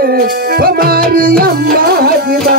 हमारी अम्मा हजमा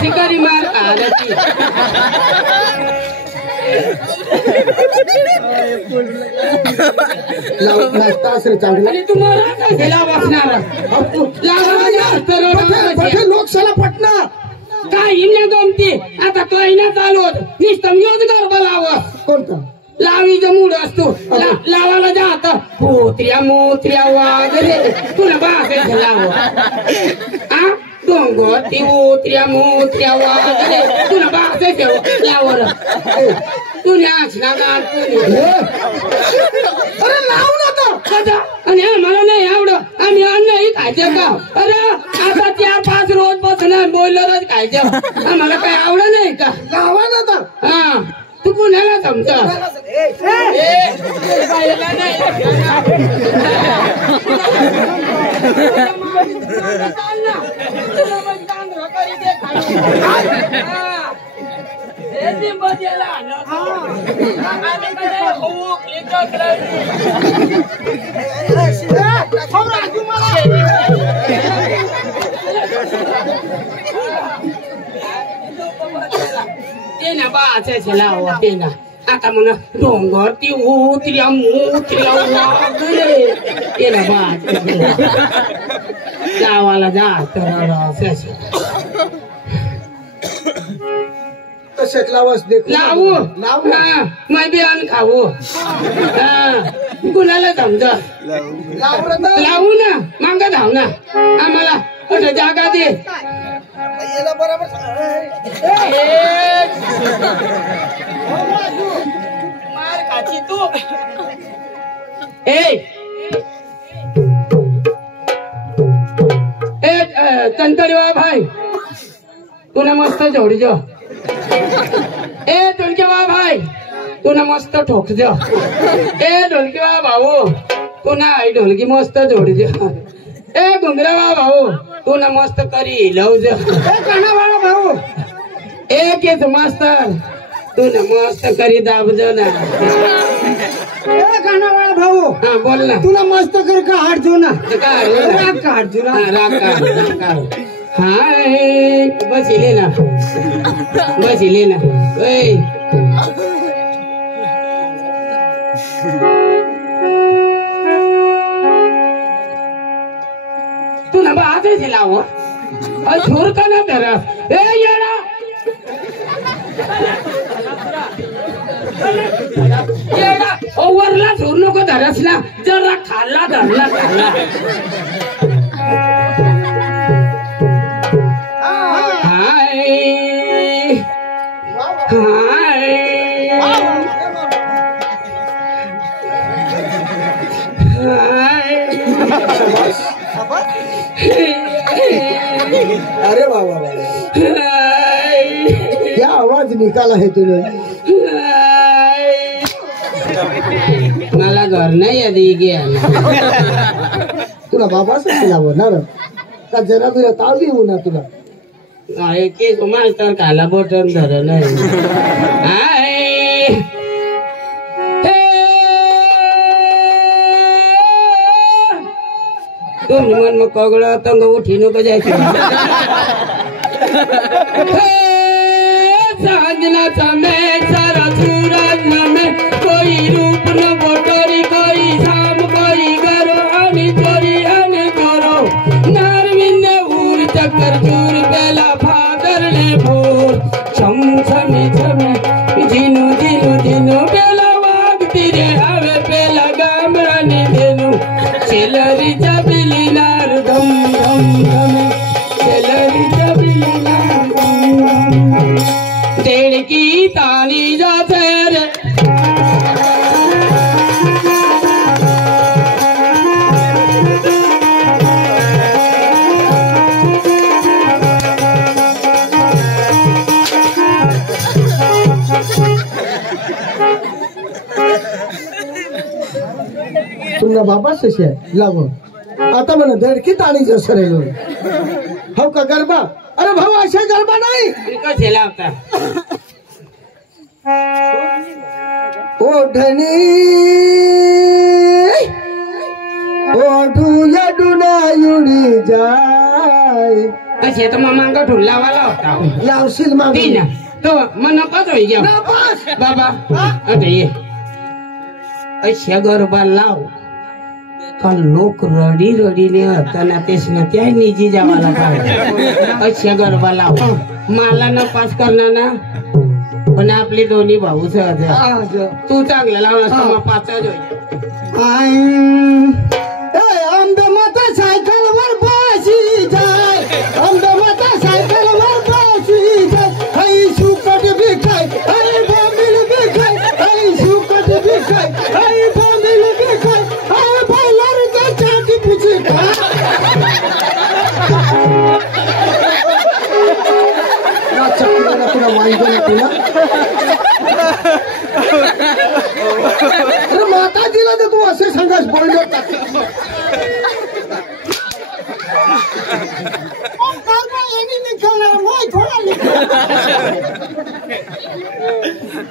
शिकारी मार लोकशाला पटना काय हिमण्या गमती आता काही ना चालू नुसतं योज गरबा लावं कोणता लावीचा मूड असतो लावायला जात पोत्र्या मोत्र्या वागरे तुला बागायचं लाव आ डोंगरती उतऱ्या मोत्र्या वागरे तुला बागायचं लावर तुला असला गाल अरे लाव ना तो कदा आणि आम्हाला नाही आवडत आम्ही अन्नही खायचं का अरे आता 4-5 रोज बसून बोलणारच खायचं आम्हाला काही आवडत नाही का लावा ना तर हा तू कुणाला समजा तेना बाचा लावा तेना आता म्हणा डोंगर ती उतऱ्या मोत्र्या वागरे तेना बाचा गावाला जा तर कशात लावस देख लावू लावू मैं बी आम्ही खाऊ कुणाला समजा लावू ना मांगा धाव ना आम्हाला कुठं जागा दे मार खाची तू तंतरीवा भाई तुला मस्त जोडी जो ढोलकेवा भाई तुला मस्त ठोक जो ढोलकेवा भाऊ तुला आई ढोलकी मस्त जोडी जो घुंगरावा भाऊ तुला मस्त करी लव जो कानावाळा भाऊ एक मास्तर तुला मस्त करी दाबजो ना कानावाळा भाऊ हा बोल ना तुला मस्त कर का हाडजो ना राग का हाडजो ना राग हाय बसिले ना तुला बाजायचे लाव छोर का ना धरा येडा ओव्हरला छोर नको धरस ना जरा खाल्ला धरला अरे बाबा क्या आवाज निकाला है तूने मला घर नाही आधी गया तुला बाबा लावणार का जरा बिरा ताव देऊ ना तुला के मास्तर काला बटन धर नाही तुम मन में कगड़ा तंग उठी नो बजाय सांजना समय सारा सूरज में कोई रूप न बोटोरी कोई शाम कोई गरो अनि करो नारविंद ऊर चक्कर चूर बेला फादर ने भोर छम छमे छमे जिनु जिनु जिनु बेला वाग तिरे आवे बेला गामरानी देनु चेलरी जबिली नार धम धम धम चेलरी जबिली नार धम धम देड़ की तानी जाते रे तुमना बाबा से लागो आता म्हणे धडकी ताणी जसरेलो हो का गरबा अरे भाऊ असे गरबा नाही इनको झेला होता ओढणी ओढूया डुनायुडी जाय असे तो मांगा ढुल्ला वाला होता लावशील मागे तीन तो मन नपास होई गया नापास बाबा अरे ये अशा गरबा लाव का लोक रडी रडीने होताना तेच ना त्या निजी जावाला पाहिजे अशा गरबा लाव मला न पास करणार ना पण आपले दोन्ही भाऊ सहज तू चांगला लावला तर मग पाचच होईल आंबे माता सायकल वर बसी जाय आंबे माता सायकल वर बसी जाय हई सुकट भी खाय हई बमिल भी खाय हई सुकट भी खाय हई बमिल भी खाय हई बैलर के चाटी पुची खाय ना चक्कर पुरा वांजन पुरा अरे माता दिला तर तू असे सांगास बोललो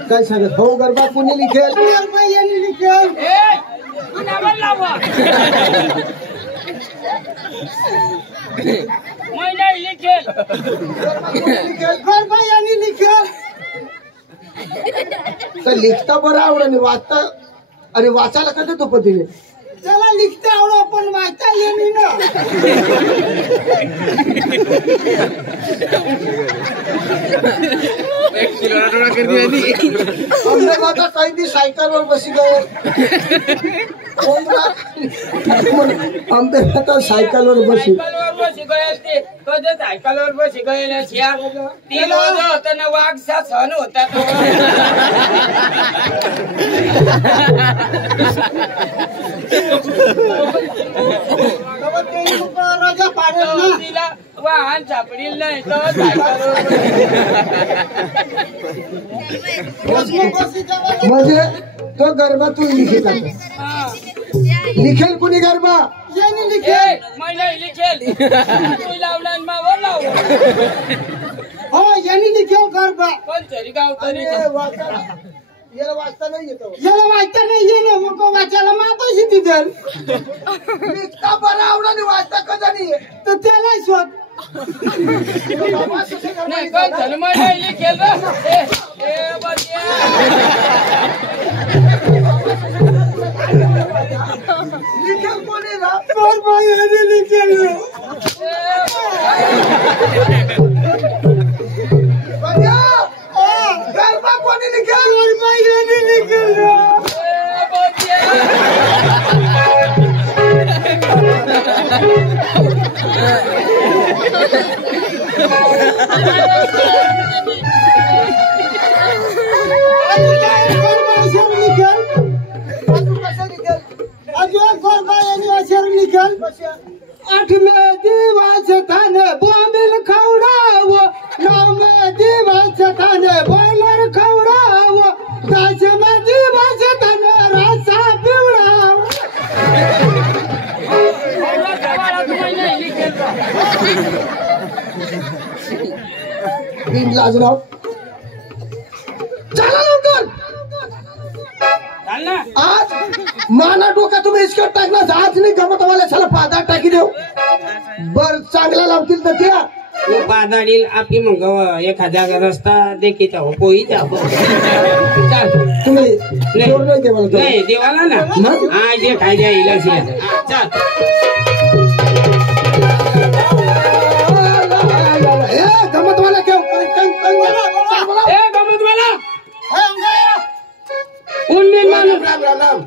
काय सांगत हो गरबा कोणी लिखेल लिखेल गरबा यांनी लिखेल तर लिखता बरं आवड आणि वाचता आणि वाचायला का देतो पतीने त्याला लिखता आवड पण वाचता येणे ना अहमदाबाद काही ती सायकलवर बसी गए अहमदाबाद सायकलवर बसी सायकलवर बसी गए ती रोज होत ना वाघ सण होता राजा पाडेल ना तिला वाहन सापडील नाही तर सायकलवर म्हणजे तो गरबा तू लिखित लिखेल कुणी गरबा लिखेल महिला लिखेल तू लावणार मावर लाव हो यांनी लिखेल गरबा पण तरी गाव तरी याला वाचता नाही येतो याला वाचता नाही येणं मग वाचायला मापाशी तिथं लिखता बरं आवडा वाचता कदा नाही तर त्याला शोध नाही पण झालं महिला लिखेल लिखेल कोणी ना गरबा यांनी लिखेल गरबा कोणी लिखेल गरबा यांनी लिखेल आठव्या दिवस थाने बॉम्बिल खवडाव नवव्या दिवस थाने बॉयलर खवडाव दसव्या दिवस थाने रसा पिवळाव बिन लाजराव चला लवकर आज माना डोका तुम्ही इसकट टाकणार आज नाही गमत वाला चला पादा टाकी देऊ बर चांगला लावतील तर त्या वो पादाडील आपली मग एखाद्या रस्ता देखील हो पोई जाओ चाल तुम्ही नाही. जोर नाही देवाला तो. नाही देवाला ना मग? हा जे खाय जाईल चाल ए गमतवाला केव ए गमत वाला ए अंगाया कोण मेन माणूस राम राम राम